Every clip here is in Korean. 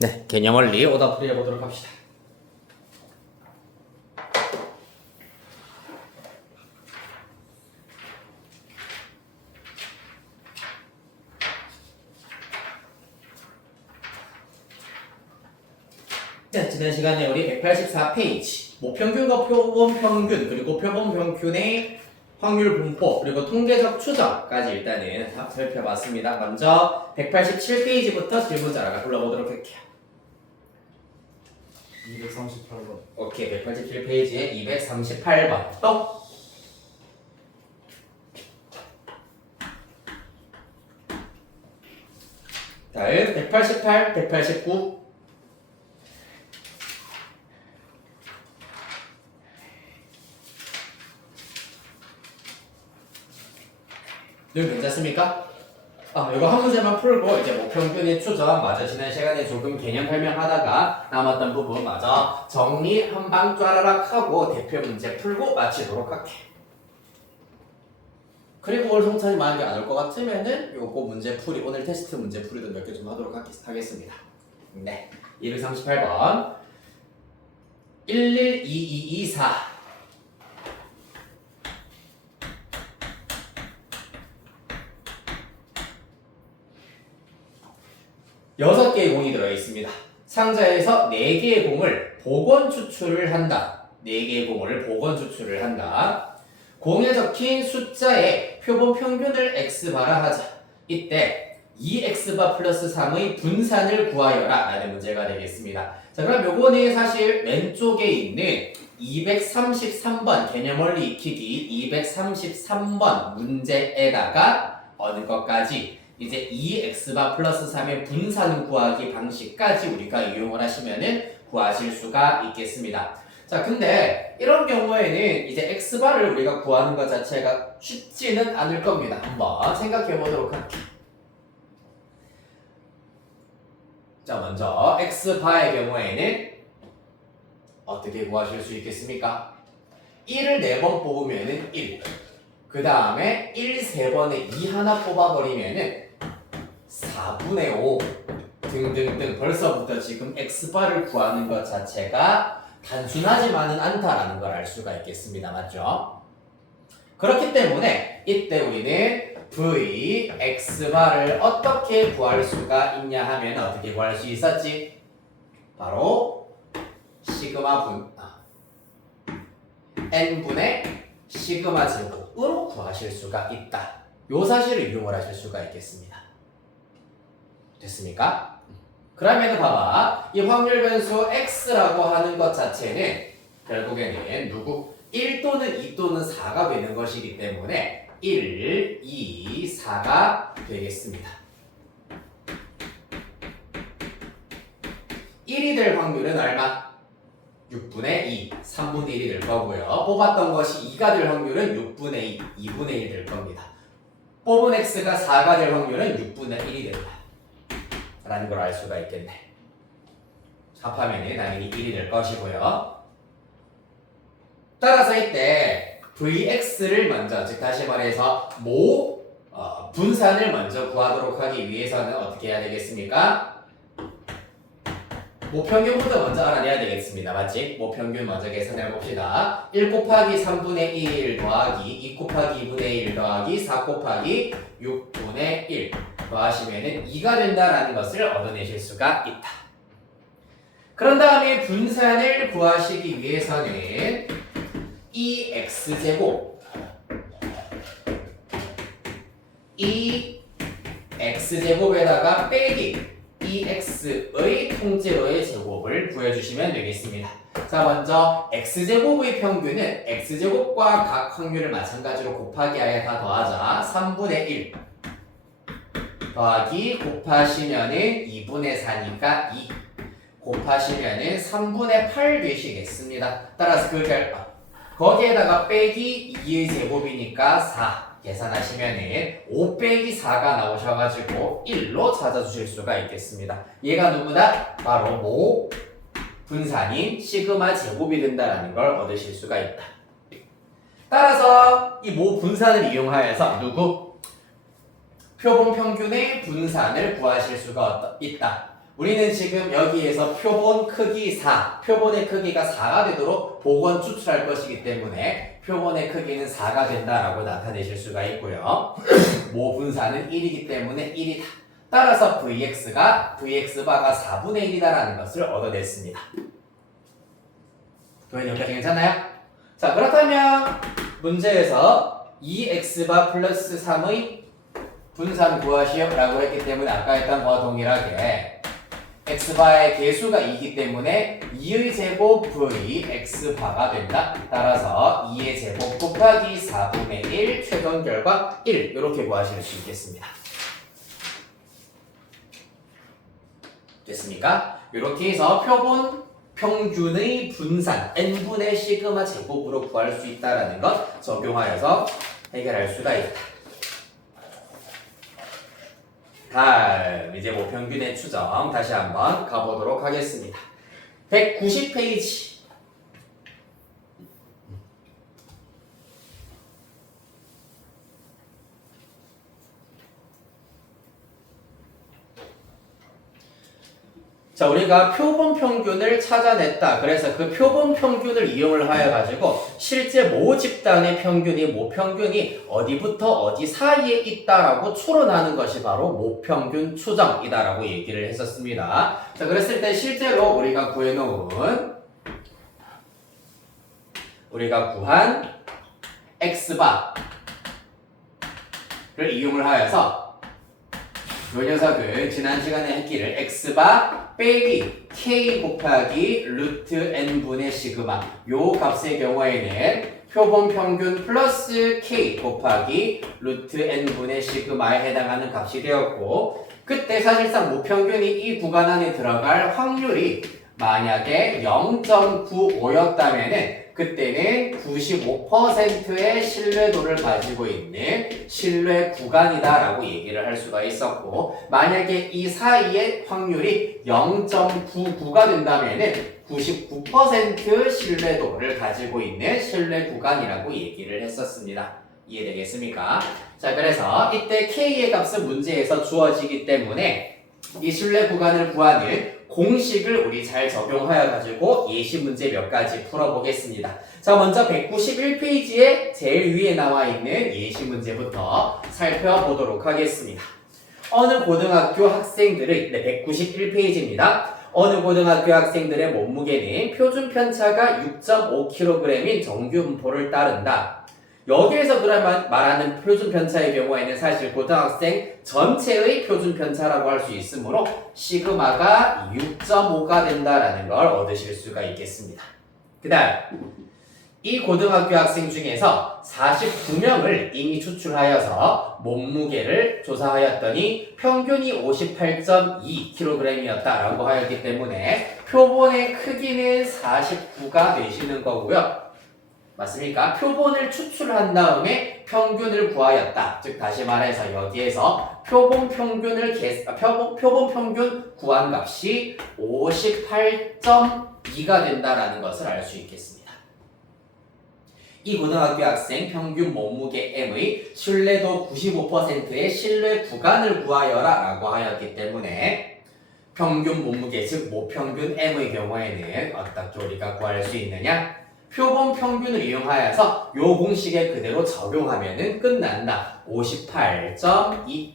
네, 개념 원리 오답풀이 해보도록 합시다. 자, 지난 시간에 우리 184페이지 모평균과 표본평균 그리고 표본평균의 확률 분포 그리고 통계적 추정까지 일단은 다 살펴봤습니다. 먼저 187페이지부터 질문자가 불러보도록 할게요. 238번. 오케이, 187페이지에 238번 또 다음 188, 189 늘 괜찮습니까? 이거 한 문제만 풀고 이제 모평균의 추정 마저 지난 시간에 조금 개념 설명하다가 남았던 부분 마저 정리 한 방 쫘라락 하고 대표 문제 풀고 마치도록 할게. 그리고 오늘 성찬이 만약에 안 올 것 같으면은 요거 문제 풀이 오늘 테스트 문제 풀이도 몇 개 좀 하도록 하겠습니다. 네, 238번 112224 6개의 공이 들어있습니다. 상자에서 4개의 공을 복원 추출을 한다. 4개의 공을 복원 추출을 한다. 공에 적힌 숫자의 표본 평균을 x바라 하자. 이때 2x바 플러스 3의 분산을 구하여라 라는 문제가 되겠습니다. 자, 그럼 요거는 사실 왼쪽에 있는 233번 개념 원리 익히기 233번 문제에다가 어느 것까지 이제 2x바 플러스 3의 분산 구하기 방식까지 우리가 이용을 하시면은 구하실 수가 있겠습니다. 자, 근데 이런 경우에는 이제 x바를 우리가 구하는 것 자체가 쉽지는 않을 겁니다. 한번 생각해 보도록 할게요. 자, 먼저 x바의 경우에는 어떻게 구하실 수 있겠습니까? 1을 4번 뽑으면은 1. 그 다음에 1 3번에 2 하나 뽑아버리면은 4분의 5 등등등 벌써부터 지금 x바를 구하는 것 자체가 단순하지만은 않다라는 걸 알 수가 있겠습니다. 맞죠? 그렇기 때문에 이때 우리는 v x바를 어떻게 구할 수가 있냐 하면 어떻게 구할 수 있었지? 바로 시그마 n분의 시그마 제곱으로 구하실 수가 있다. 요 사실을 이용을 하실 수가 있겠습니다. 됐습니까? 그러면 봐봐. 이 확률 변수 x라고 하는 것 자체는 결국에는 누구? 1 또는 2 또는 4가 되는 것이기 때문에 1, 2, 4가 되겠습니다. 1이 될 확률은 얼마? 6분의 2, 3분의 1이 될 거고요. 뽑았던 것이 2가 될 확률은 6분의 2, 2분의 1이 될 겁니다. 뽑은 x가 4가 될 확률은 6분의 1이 된다. 라는 걸 알 수가 있겠네. 합하면 당연히 1이 될 것이고요. 따라서 이때 vx를 먼저, 즉 다시 말해서 분산을 먼저 구하도록 하기 위해서는 어떻게 해야 되겠습니까? 모평균부터 먼저 알아내야 되겠습니다. 맞지? 모평균 먼저 계산해 봅시다. 1 곱하기 3분의 1 더하기 2 곱하기 2분의 1 더하기 4 곱하기 6분의 1 더하시면은 2가 된다라는 것을 얻어내실 수가 있다. 그런 다음에 분산을 구하시기 위해서는 2x제곱 2x제곱에다가 빼기 2x의 통째로의 제곱을 구해주시면 되겠습니다. 자, 먼저 x제곱의 평균은 x제곱과 각 확률을 마찬가지로 곱하기 하에 다 더하자. 3분의 1 더하기 곱하시면은 2분의 4니까 2 곱하시면은 3분의 8 되시겠습니다. 따라서 그 결과 거기에다가 빼기 2의 제곱이니까 4 계산하시면은 5 빼기 4가 나오셔가지고 1로 찾아주실 수가 있겠습니다. 얘가 누구다? 바로 모 분산인 시그마 제곱이 된다라는 걸 얻으실 수가 있다. 따라서 이 모 분산을 이용하여서 누구? 표본 평균의 분산을 구하실 수가 있다. 우리는 지금 여기에서 표본 크기 4, 표본의 크기가 4가 되도록 복원 추출할 것이기 때문에 표본의 크기는 4가 된다라고 나타내실 수가 있고요. 모 분사는 1이기 때문에 1이다. 따라서 Vx바가 4분의 1이다라는 것을 얻어냈습니다. 도현이 여기까지 괜찮나요? 자, 그렇다면 문제에서 2x바 플러스 3의 분산 구하시오 라고 했기 때문에 아까 했던 거와 동일하게 x바의 개수가 2이기 때문에 2의 제곱 v x바가 된다. 따라서 2의 제곱 곱하기 4분의 1 최종 결과 1 이렇게 구하실 수 있겠습니다. 됐습니까? 이렇게 해서 표본 평균의 분산 n분의 시그마 제곱으로 구할 수 있다는 것 적용하여서 해결할 수가 있다. 다음 이제 모평균의 추정 다시 한번 가보도록 하겠습니다. 190페이지 자, 우리가 표본 평균을 찾아냈다. 그래서 그 표본 평균을 이용을 하여 가지고 실제 모 집단의 평균이 모평균이 어디부터 어디 사이에 있다라고 추론하는 것이 바로 모평균 추정이다라고 얘기를 했었습니다. 자, 그랬을 때 실제로 우리가 구한 x바를 이용을 하여서 이 녀석을 지난 시간에 했기를 x바 빼기 k 곱하기 루트 n분의 시그마 요 값의 경우에는 표본 평균 플러스 k 곱하기 루트 n분의 시그마에 해당하는 값이 되었고 그때 사실상 모평균이 이 구간 안에 들어갈 확률이 만약에 0.95였다면은 그때는 95%의 신뢰도를 가지고 있는 신뢰 구간이다라고 얘기를 할 수가 있었고 만약에 이 사이의 확률이 0.99가 된다면은 99% 신뢰도를 가지고 있는 신뢰 구간이라고 얘기를 했었습니다. 이해되겠습니까? 자, 그래서 이때 K의 값은 문제에서 주어지기 때문에 이 신뢰 구간을 구하는 공식을 우리 잘 적용하여 가지고 예시 문제 몇 가지 풀어보겠습니다. 자, 먼저 191페이지에 제일 위에 나와 있는 예시 문제부터 살펴보도록 하겠습니다. 어느 고등학교 학생들의 191페이지입니다. 어느 고등학교 학생들의 몸무게는 표준 편차가 6.5kg인 정규 분포를 따른다. 여기에서 말하는 표준 편차의 경우에는 사실 고등학생 전체의 표준 편차라고 할 수 있으므로 시그마가 6.5가 된다라는 걸 얻으실 수가 있겠습니다. 그 다음 이 고등학교 학생 중에서 49명을 이미 추출하여서 몸무게를 조사하였더니 평균이 58.2kg이었다라고 하였기 때문에 표본의 크기는 49가 되시는 거고요. 맞습니까? 표본을 추출한 다음에 평균을 구하였다. 즉 다시 말해서 여기에서 표본 평균 구한 값이 58.2가 된다라는 것을 알 수 있겠습니다. 이 고등학교 학생 평균 몸무게 M의 신뢰도 95%의 신뢰 구간을 구하여라 라고 하였기 때문에 평균 몸무게 즉 모평균 M의 경우에는 어떻게 우리가 구할 수 있느냐? 표본 평균을 이용하여서 요 공식에 그대로 적용하면은 끝난다. 58.2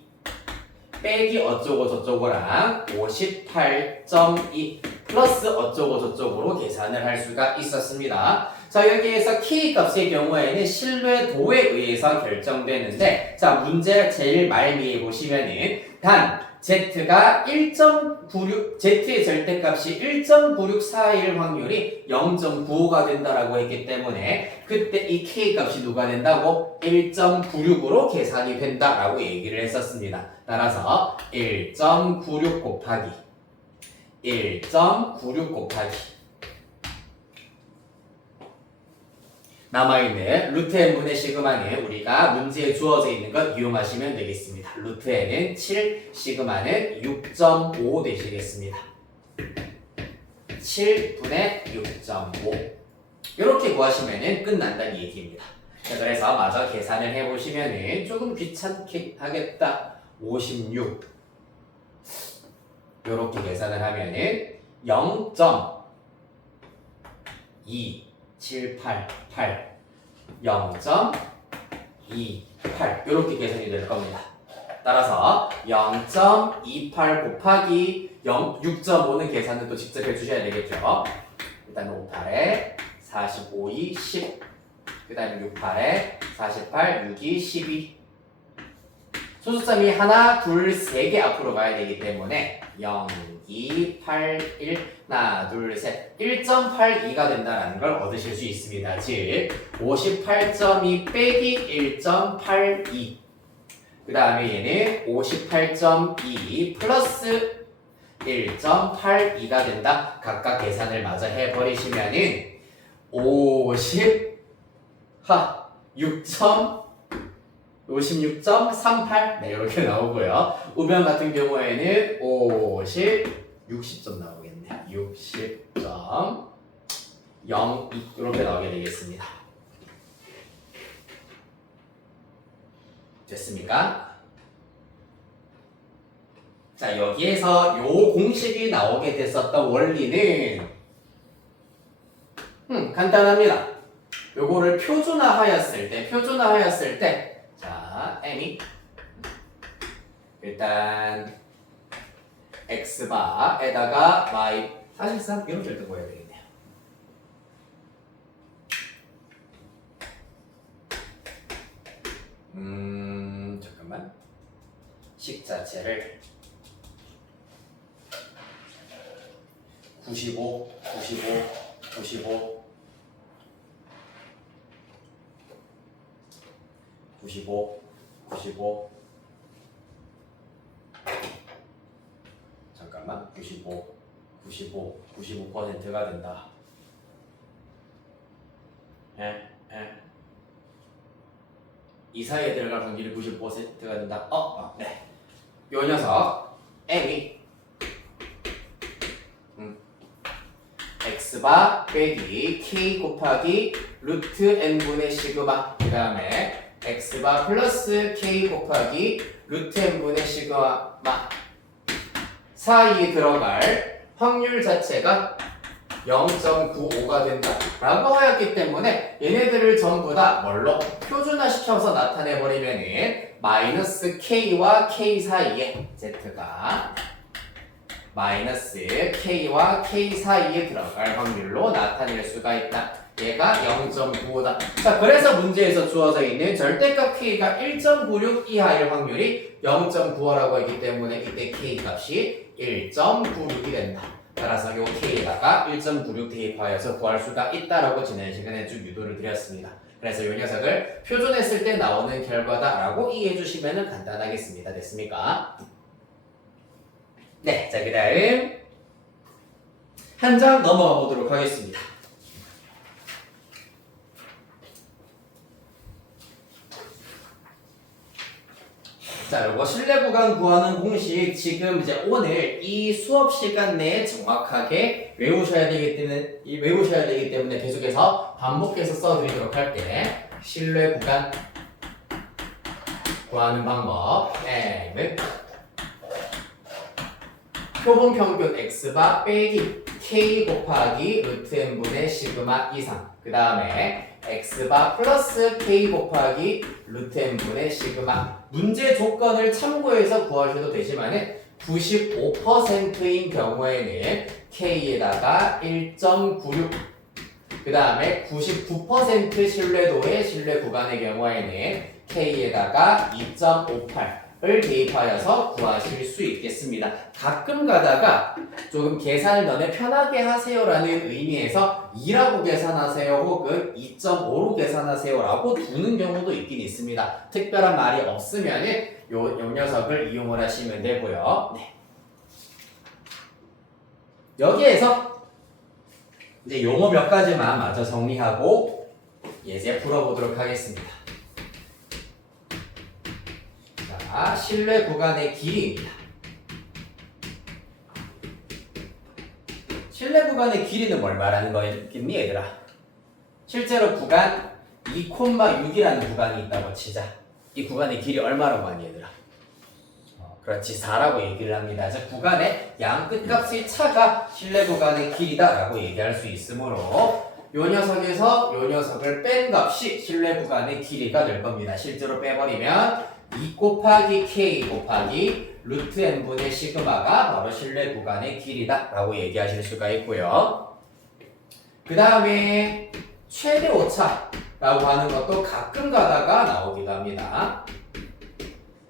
빼기 어쩌고 저쩌고랑 58.2 플러스 어쩌고 저쩌고로 계산을 할 수가 있었습니다. 자, 여기에서 K 값의 경우에는 신뢰도에 의해서 결정되는데 자, 문제 제일 말미에 보시면은 단 Z가 1.96, Z의 절대값이 1.9641 확률이 0.95가 된다라고 했기 때문에 그때 이 K 값이 누가 된다고? 1.96으로 계산이 된다라고 얘기를 했었습니다. 따라서 1.96 곱하기 남아있는 루트 n분의 시그마는 우리가 문제에 주어져 있는 것 이용하시면 되겠습니다. 루트 n은 7, 시그마는 6.5 되시겠습니다. 7분의 6.5 이렇게 구하시면 끝난다는 얘기입니다. 자, 그래서 마저 계산을 해보시면 조금 귀찮게 하겠다. 56 요렇게 계산을 하면은 0.2788 0.28 요렇게 계산이 될 겁니다. 따라서 0.28 곱하기 6.5는 계산을 또 직접 해주셔야 되겠죠. 일단 58에 45이 10, 그 다음에 68에 48, 6이 12. 소수점이 하나, 둘, 세 개 앞으로 가야 되기 때문에 0, 2, 8, 1, 하나, 둘, 셋 1.82가 된다는 걸 얻으실 수 있습니다. 즉 58.2 빼기 1.82 그 다음에 얘는 58.2 플러스 1.82가 된다. 각각 계산을 마저 해버리시면은 56.38 네, 이렇게 나오고요. 우변 같은 경우에는 60점 나오겠네요. 60.02 이렇게 나오게 되겠습니다. 됐습니까? 자, 여기에서 요 공식이 나오게 됐었던 원리는 간단합니다. 요거를 표준화하였을 때 자, m이 일단 x바에다가 y 사실상 이렇게 읽어야 되겠네요. 잠깐만. 식 자체를 95, 95, 95, 95, 95 잠깐만 95, 95, 95%가 된다. 이 사이에 들어갈 확률이 95%가 된다. 네. 요 녀석 m이 x바 빼기 k 곱하기 루트 n분의 시그마 그 다음에 x바 플러스 k 곱하기 루트 n분의 시그마 사이에 들어갈 확률 자체가 0.95가 된다 라고 하였기 때문에 얘네들을 전부 다 뭘로 표준화시켜서 나타내버리면은 마이너스 k와 k 사이에 z가 마이너스 k와 k 사이에 들어갈 확률로 나타낼 수가 있다. 얘가 0.95다. 자, 그래서 문제에서 주어져 있는 절대값 k가 1.96 이하일 확률이 0.95라고 했기 때문에 이때 k 값이 1.96이 된다. 따라서 요 k에다가 1.96 대입하여서 구할 수가 있다라고 지난 시간에 쭉 유도를 드렸습니다. 그래서 이 녀석을 표준했을 때 나오는 결과다라고 이해해 주시면 간단하겠습니다. 됐습니까? 네, 자, 그 다음 한 장 넘어가 보도록 하겠습니다. 자, 요거 실내 구간 구하는 공식 지금 이제 오늘 이 수업 시간 내에 정확하게 외우셔야 되기 때문에 계속해서 반복해서 써드리도록 할게. 실내 구간 구하는 방법. 표본 평균 x바 빼기 k 곱하기 루트 n분의 시그마 이상 그 다음에 x바 플러스 k 곱하기 루트 n분의 시그마 문제 조건을 참고해서 구하셔도 되지만은 95%인 경우에는 k에다가 1.96 그 다음에 99% 신뢰도의 실내 구간의 경우에는 k에다가 2.58 을 대입하여서 구하실 수 있겠습니다. 가끔 가다가 조금 계산을 너네 편하게 하세요라는 의미에서 2라고 계산하세요 혹은 2.5로 계산하세요 라고 두는 경우도 있긴 있습니다. 특별한 말이 없으면 요 녀석을 이용을 하시면 되고요. 네. 여기에서 이제 용어 몇 가지만 마저 정리하고 예제 풀어보도록 하겠습니다. 실내 구간의 길이입니다. 실내 구간의 길이는 뭘 말하는 거겠니 얘들아? 실제로 구간 2,6이라는 구간이 있다고 치자. 이 구간의 길이 얼마라고 하니 얘들아? 그렇지 4라고 얘기를 합니다. 즉 구간의 양 끝값의 차가 실내 구간의 길이다라고 얘기할 수 있으므로 요 녀석에서 요 녀석을 뺀 값이 실내 구간의 길이가 될 겁니다. 실제로 빼버리면 2 곱하기 k 곱하기 루트 n분의 시그마가 바로 실내 구간의 길이다 라고 얘기하실 수가 있고요. 그 다음에 최대 오차라고 하는 것도 가끔 가다가 나오기도 합니다.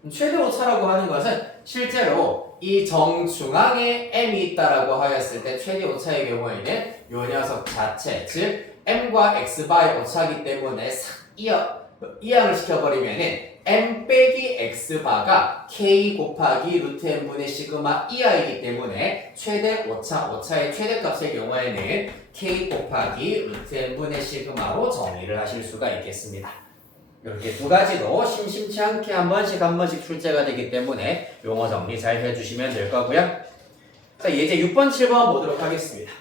최대 오차라고 하는 것은 실제로 이 정중앙에 m이 있다라고 하였을 때 최대 오차의 경우에는 요 녀석 자체, 즉 m과 x바의 오차이기 때문에 이항을 시켜버리면은 m 빼기 x바가 k 곱하기 루트 n분의 시그마 이하이기 때문에 최대 오차의 최대값의 경우에는 k 곱하기 루트 n분의 시그마로 정의를 하실 수가 있겠습니다. 이렇게 두 가지도 심심치 않게 한 번씩 출제가 되기 때문에 용어 정리 잘 해주시면 될 거고요. 자, 이제 6번, 7번 보도록 하겠습니다.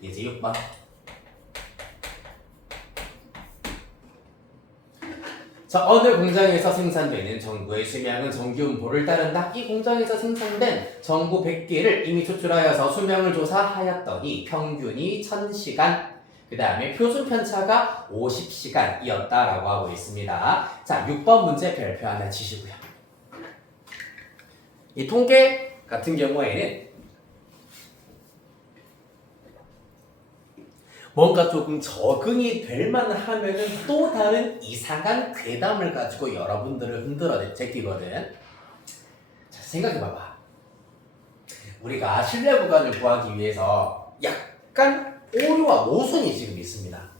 이제 6번. 자, 어느 공장에서 생산되는 전구의 수명은 정기분포를 따른다. 이 공장에서 생산된 전구 100개를 이미 추출하여서 수명을 조사하였더니 평균이 1000시간, 그 다음에 표준 편차가 50시간이었다라고 하고 있습니다. 자, 6번 문제 별표 하나 치시고요. 이 통계 같은 경우에는 뭔가 조금 적응이 될 만하면은 또 다른 이상한 괴담을 가지고 여러분들을 흔들어 제끼거든. 자, 생각해봐봐. 우리가 실내 구간을 구하기 위해서 약간 오류와 모순이 지금 있습니다.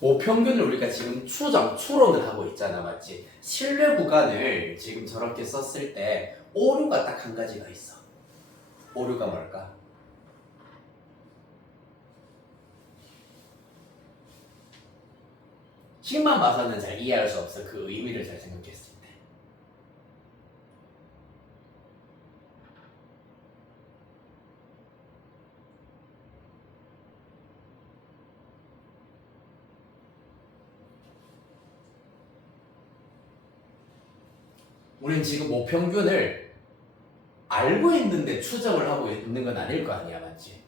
모평균을 우리가 지금 추론을 하고 있잖아, 맞지? 실내 구간을 지금 저렇게 썼을 때 오류가 딱 한 가지가 있어. 오류가 뭘까? 식만 봐서는 잘 이해할 수 없어. 그 의미를 잘 생각했을 때. 우린 지금 모평균을 알고 있는데 추정을 하고 있는 건 아닐 거 아니야, 맞지?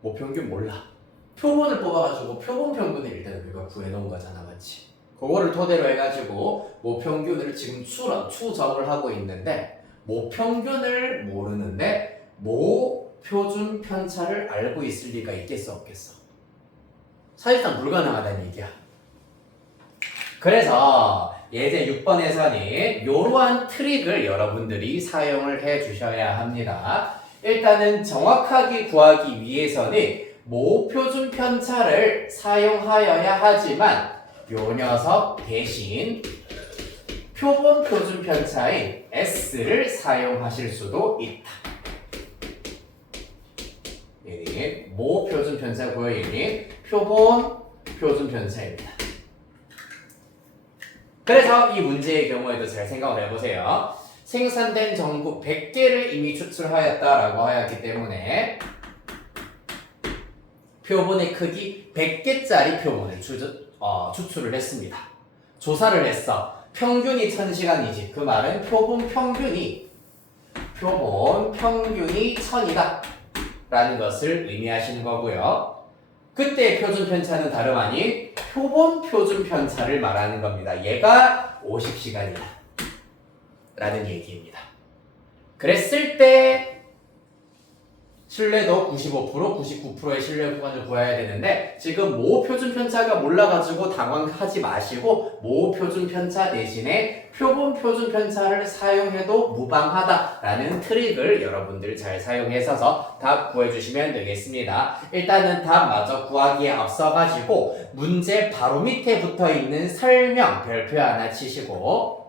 모평균 몰라. 표본을 뽑아가지고 표본 평균을 일단 우리가 구해놓은 거잖아, 맞지? 그거를 토대로 해가지고 모평균을 지금 추정을 하고 있는데 모평균을 모르는데 모표준 편차를 알고 있을 리가 있겠어, 없겠어? 사실상 불가능하다는 얘기야. 그래서 예제 6번에서는 이러한 트릭을 여러분들이 사용을 해 주셔야 합니다. 일단은 정확하게 구하기 위해서는 모표준 편차를 사용하여야 하지만 요 녀석 대신 표본 표준 편차인 S를 사용하실 수도 있다. 얘는 모표준 편차고요. 얘는 표본 표준 편차입니다. 그래서 이 문제의 경우에도 잘 생각을 해보세요. 생산된 전구 100개를 이미 추출하였다라고 하였기 때문에 표본의 크기 100개짜리 표본을 추출을 했습니다. 조사를 했어. 평균이 1000시간이지. 그 말은 표본 평균이 1000이다 라는 것을 의미하시는 거고요. 그때 표준 편차는 다름 아닌 표본 표준 편차를 말하는 겁니다. 얘가 50시간이다 라는 얘기입니다. 그랬을 때 신뢰도 95%, 99%의 신뢰 구간을 구해야 되는데 지금 모표준 편차가 몰라가지고 당황하지 마시고 모표준 편차 대신에 표본 표준 편차를 사용해도 무방하다라는 트릭을 여러분들 잘 사용해서 답 구해주시면 되겠습니다. 일단은 답 마저 구하기에 앞서가지고 문제 바로 밑에 붙어있는 설명 별표 하나 치시고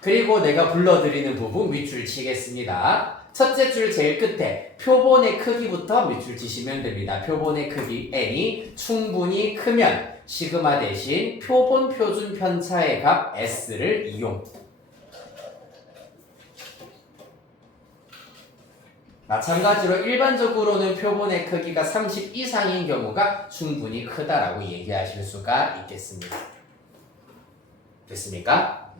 그리고 내가 불러드리는 부분 밑줄 치겠습니다. 첫째 줄 제일 끝에 표본의 크기부터 밑줄 치시면 됩니다. 표본의 크기 n이 충분히 크면 시그마 대신 표본 표준 편차의 값 s를 이용. 마찬가지로 일반적으로는 표본의 크기가 30 이상인 경우가 충분히 크다라고 얘기하실 수가 있겠습니다. 됐습니까?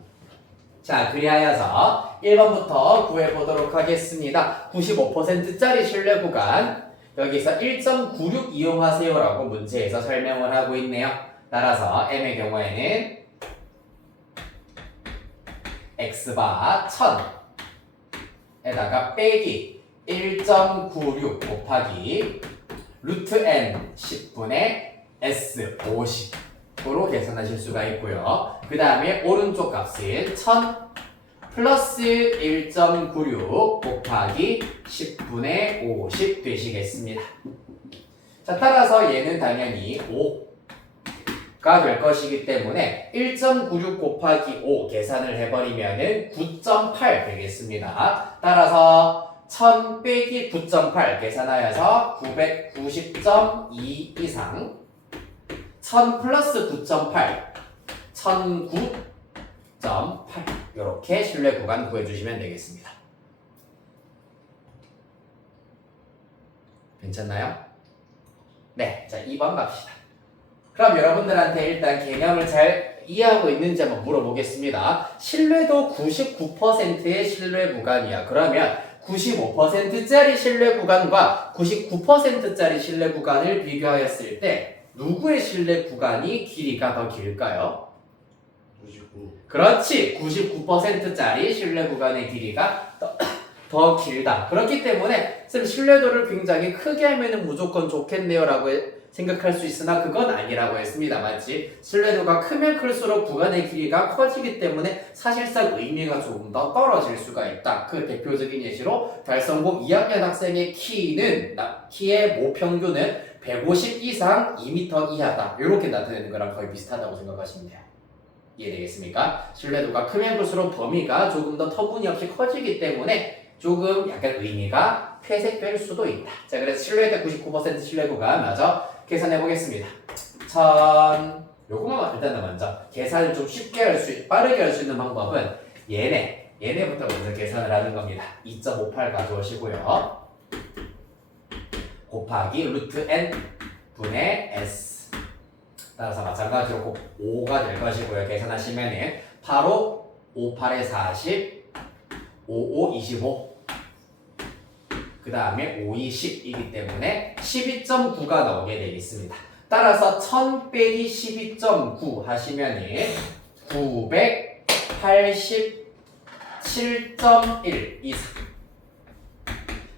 자, 그리하여서 1번부터 구해보도록 하겠습니다. 95%짜리 신뢰 구간, 여기서 1.96 이용하세요라고 문제에서 설명을 하고 있네요. 따라서 m의 경우에는 x바 1000에다가 빼기 1.96 곱하기 루트 n 10분의 s 50으로 계산하실 수가 있고요. 그 다음에 오른쪽 값은 1000 플러스 1.96 곱하기 10분의 50 되시겠습니다. 자, 따라서 얘는 당연히 5가 될 것이기 때문에 1.96 곱하기 5 계산을 해버리면은 9.8 되겠습니다. 따라서 1000 빼기 9.8 계산하여서 990.2 이상 1000 플러스 9.8 1009.8 이렇게 신뢰 구간 구해주시면 되겠습니다. 괜찮나요? 네, 자 2번 갑시다. 그럼 여러분들한테 일단 개념을 잘 이해하고 있는지 한번 물어보겠습니다. 신뢰도 99%의 신뢰 구간이야. 그러면 95%짜리 신뢰 구간과 99%짜리 신뢰 구간을 비교하였을 때 누구의 신뢰 구간이 길이가 더 길까요? 99. 그렇지. 99%짜리 신뢰 구간의 길이가 더 길다. 그렇기 때문에 쌤 신뢰도를 굉장히 크게 하면 무조건 좋겠네요 라고 생각할 수 있으나 그건 아니라고 했습니다. 맞지? 신뢰도가 크면 클수록 구간의 길이가 커지기 때문에 사실상 의미가 조금 더 떨어질 수가 있다. 그 대표적인 예시로 달성고 2학년 학생의 키의 모평균은 150 이상 2m 이하다. 이렇게 나타내는 거랑 거의 비슷하다고 생각하시면 돼요. 이해되겠습니까? 신뢰도가 크면 클수록 범위가 조금 더 터무니없이 커지기 때문에 조금 약간 의미가 퇴색될 수도 있다. 자, 그래서 신뢰도 99% 신뢰 구간 마저 계산해 보겠습니다. 1000 요거만 일단은 먼저 계산을 좀 쉽게 빠르게 할 수 있는 방법은 얘네부터 먼저 계산을 하는 겁니다. 2.58 가져오시고요. 곱하기 루트 n 분의 s 따라서 마찬가지로 5가 될 것이고요. 계산하시면은 바로 58에 40 55 25 그 다음에 5, 2, 10이기 때문에 12.9가 나오게 되겠습니다. 따라서 1000 빼기 12.9 하시면은 987.1 이상.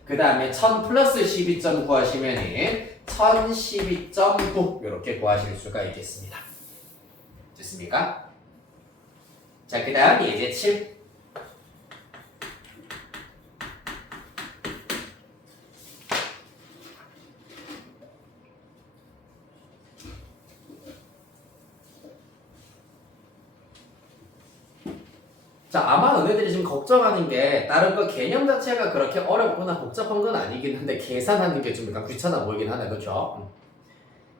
그 다음에 1000 플러스 12.9 하시면은 1012.9 이렇게 구하실 수가 있겠습니다. 됐습니까? 자, 그 다음 예제 7. 자, 아마 너네들이 지금 걱정하는 게 다른 거 개념 자체가 그렇게 어렵거나 복잡한 건 아니긴 한데 계산하는 게 좀 약간 귀찮아 보이긴 하네. 그렇죠?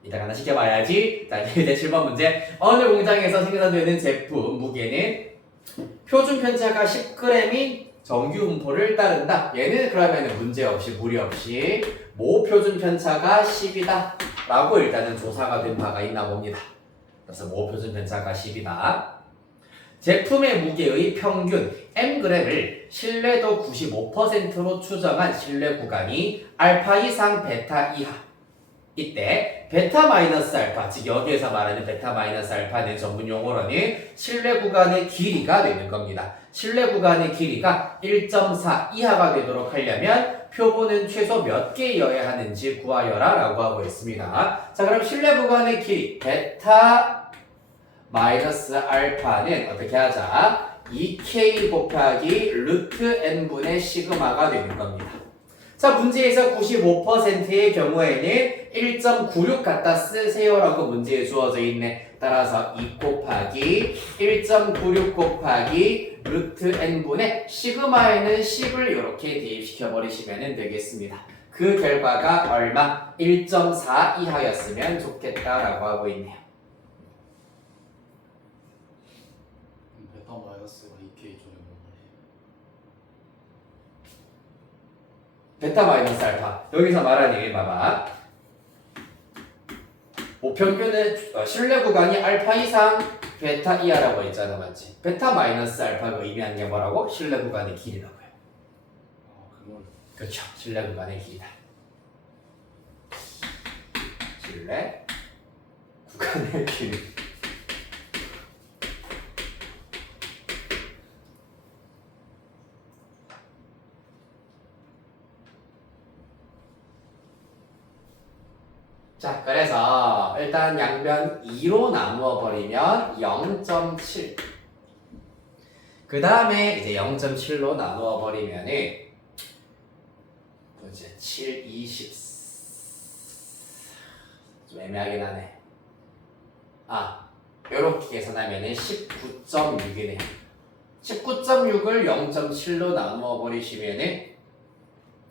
이따가 하나 시켜봐야지. 자, 이제 7번 문제. 어느 공장에서 생산되는 제품 무게는 표준 편차가 10g인 정규 분포를 따른다. 얘는 그러면 문제 없이 무리 없이 모 표준 편차가 10이다 라고 일단은 조사가 된 바가 있나 봅니다. 그래서 모 표준 편차가 10이다. 제품의 무게의 평균 mg을 신뢰도 95%로 추정한 신뢰 구간이 알파 이상 베타 이하. 이때 베타 마이너스 알파, 즉 여기에서 말하는 베타 마이너스 알파는 전문 용어로는 신뢰 구간의 길이가 되는 겁니다. 신뢰 구간의 길이가 1.4 이하가 되도록 하려면 표본은 최소 몇 개여야 하는지 구하여라 라고 하고 있습니다. 자, 그럼 신뢰 구간의 길이 베타 마이너스 알파는 어떻게 하자? 2k 곱하기 루트 n분의 시그마가 되는 겁니다. 자, 문제에서 95%의 경우에는 1.96 갖다 쓰세요 라고 문제에 주어져 있네. 따라서 2 곱하기 1.96 곱하기 루트 n분의 시그마에는 10을 이렇게 대입시켜 버리시면 되겠습니다. 그 결과가 얼마? 1.4 이하였으면 좋겠다라고 하고 있네요. 베타 마이너스가 2K 조는 거 베타 마이너스 알파. 여기서 말하는 봐봐. 모평균의 신뢰 구간이 알파 이상 베타 이하라고 했잖아, 맞지? 베타 마이너스 알파가 의미하는 게 뭐라고? 신뢰 구간의 길이라고요. 그건 그렇죠. 신뢰 구간의 길이다. 신뢰 구간의 길이. 자, 그래서 일단 양변 2로 나누어 버리면 0.7. 그 다음에 이제 0.7로 나누어 버리면은 이제 7, 20. 좀 애매하긴 하네. 아, 요렇게 계산하면은 19.6이네요. 19.6을 0.7로 나누어 버리시면은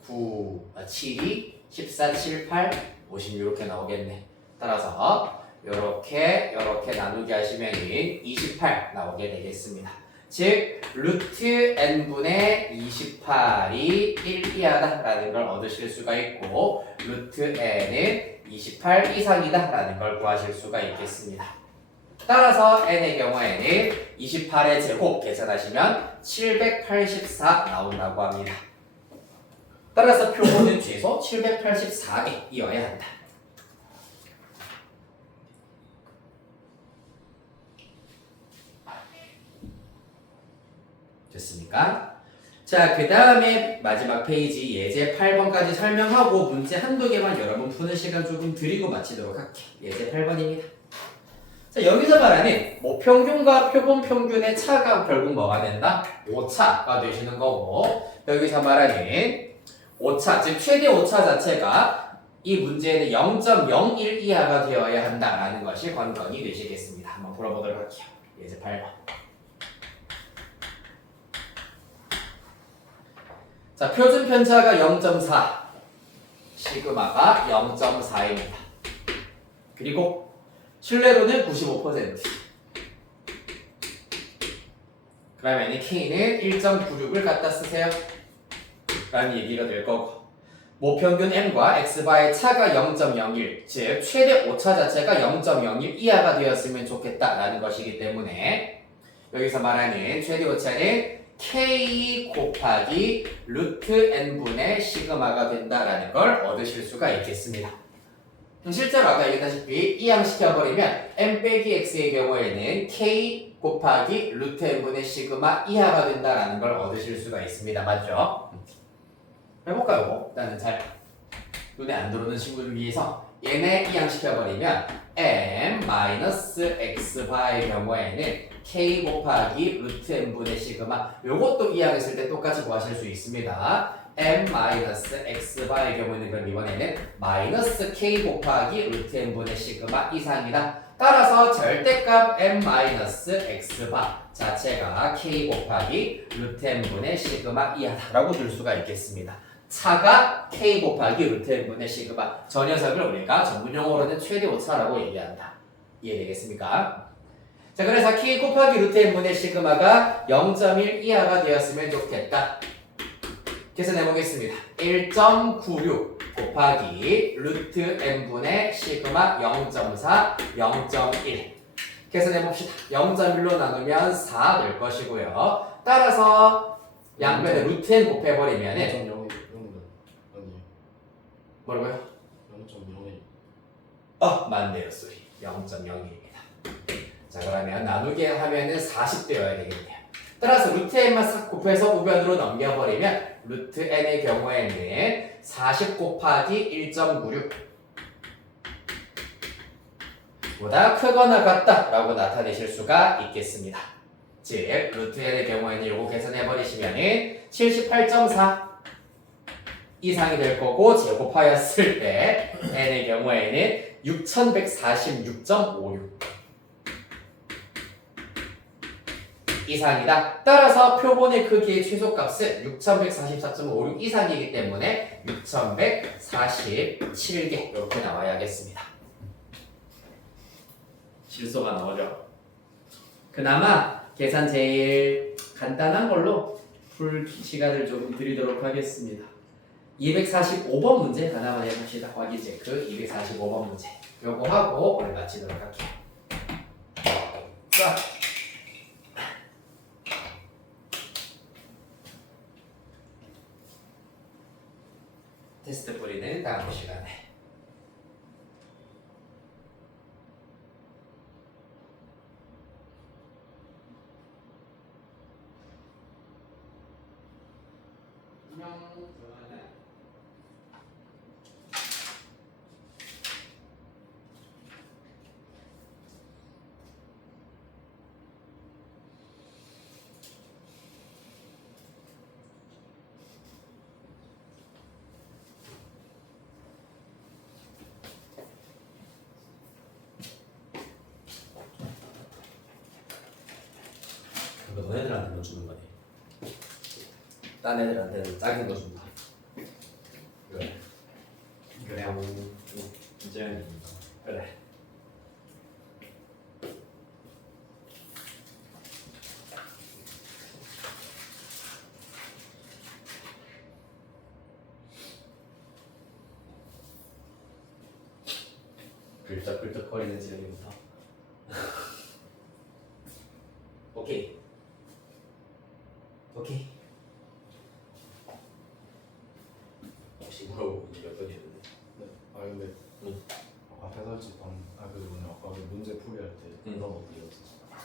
7이 14, 7, 8, 50 이렇게 나오겠네. 따라서 요렇게 나누기 하시면 28 나오게 되겠습니다. 즉 루트 n분의 28이 1 이하다라는 걸 얻으실 수가 있고 루트 n은 28 이상이다라는 걸 구하실 수가 있겠습니다. 따라서 n의 경우에는 28의 제곱 계산하시면 784 나온다고 합니다. 따라서 표본은 최소 784개이어야 한다. 됐습니까? 자, 그 다음에 마지막 페이지 예제 8번까지 설명하고 문제 한두 개만 여러분 푸는 시간 조금 드리고 마치도록 할게요. 예제 8번입니다. 자, 여기서 말하는 모평균과 표본평균의 차가 결국 뭐가 된다? 오차가 되시는 거고 여기서 말하는 오차, 즉 최대 오차 자체가 이 문제에는 0.01 이하가 되어야 한다라는 것이 관건이 되시겠습니다. 한번 풀어보도록 할게요. 예제 8번. 자, 표준 편차가 0.4, 시그마가 0.4입니다. 그리고 신뢰도는 95%. 그러면 K는 1.96을 갖다 쓰세요. 라는 얘기가 될 거고 모평균 M과 X바의 차가 0.01, 즉 최대 오차 자체가 0.01 이하가 되었으면 좋겠다라는 것이기 때문에 여기서 말하는 최대 오차는 K 곱하기 루트 N분의 시그마가 된다라는 걸 얻으실 수가 있겠습니다. 실제로 아까 얘기했다시피 이항시켜버리면 M 빼기 X의 경우에는 K 곱하기 루트 N분의 시그마 이하가 된다라는 걸 얻으실 수가 있습니다. 맞죠? 해볼까요? 일단은 잘 눈에 안 들어오는 친구들 위해서 얘네 이항시켜버리면 M-X바의 경우에는 K 곱하기 루트 N분의 시그마 요것도 이항했을 때 똑같이 구하실 수 있습니다. M-X바의 경우에는 그럼 이번에는 마이너스 K 곱하기 루트 N분의 시그마 이상이다. 따라서 절대값 M-X바 자체가 K 곱하기 루트 N분의 시그마 이하다라고 줄 수가 있겠습니다. 차가 K 곱하기 루트 N분의 시그마 저 녀석을 우리가 전문용어로는 최대 오차라고 얘기한다. 이해되겠습니까? 자, 그래서 K 곱하기 루트 N분의 시그마가 0.1 이하가 되었으면 좋겠다. 계산해보겠습니다. 1.96 곱하기 루트 N분의 시그마 0.4, 0.1 계산해봅시다. 0.1로 나누면 4 될 것이고요. 따라서 양변에 루트 N 곱해버리면 0.01 아니에요. 뭐라고요? 0.01. 맞네요, 소리. 0.01입니다. 자, 그러면 나누기 하면은 40 되어야 되겠네요. 따라서 루트 n만 싹 곱해서 우변으로 넘겨버리면 루트 n의 경우에는 40 곱하기 1.96 보다 크거나 같다라고 나타내실 수가 있겠습니다. 즉 루트 n의 경우에는 요거 계산해버리시면은 78.4 이상이 될 거고 제곱하였을 때 n의 경우에는 6146.56 이상이다. 따라서 표본의 크기의 최소값은 6144.56 이상이기 때문에 6147개 이렇게 나와야겠습니다. 실수가 나오죠. 그나마 계산 제일 간단한 걸로 풀 시간을 좀 드리도록 하겠습니다. 245번 문제 하나만 해봅시다. 확인 체크 245번 문제. 요거 하고 오늘 마치도록 할게요. 자. 테스트 뿌리는 다음 시간에. 그거 너네들한테만 주는 거네. 딴 애들한테는 작은 거 준다. 그래. 그래요. 이제는 그래. 긁적긁적거리는 지역이부터. 오케이. 오케이. 혹시 물어보고 몇 번이었는데? 네. 아 근데 응. 앞에 설치 그 뭐냐 아까 그 문제 풀이할 때 응. 그런 거 들렸어.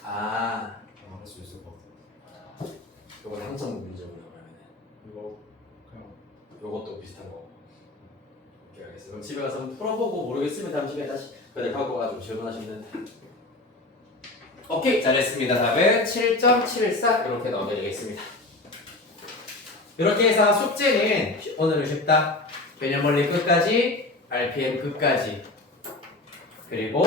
아, 아마 할 수 있을 것 같아. 이건 항상 문제구나 그러면은. 이거 그냥 요것도 비슷한 거. 오케이 알겠어. 그럼 집에 가서 한번 풀어보고 모르겠으면 다음 시간에 다시 그때 갖고 가지고 질문하시면 된다. 오케이. 잘했습니다. 답은 7.74 이렇게 넣으면 되겠습니다. 이렇게 해서 숙제는 오늘은 쉽다. 개념 원리 끝까지, RPM 끝까지, 그리고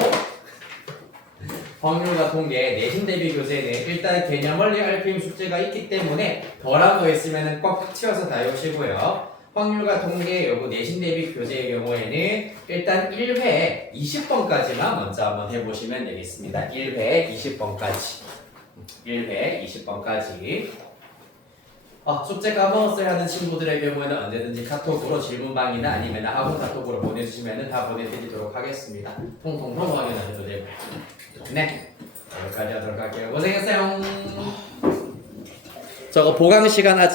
확률과 통계, 내신 대비 교재는 일단 개념 원리 RPM 숙제가 있기 때문에 덜한 거 있으면 꽉 채워서 다 외우시고요. 확률과 통계 요거 내신 대비 교재의 경우에는 일단 1회 20번까지만 먼저 한번 해보시면 되겠습니다. 1회 20번까지. 1회 20번까지. 숙제 까먹었어요 하는 친구들의 경우에는 언제든지 카톡으로 질문방이나 아니면 학원 카톡으로 보내주시면 다 보내드리도록 하겠습니다. 통통통 확인하셔도 되고요. 네, 여기까지 하도록 할게요. 고생했어요. 저거 보강 시간 아직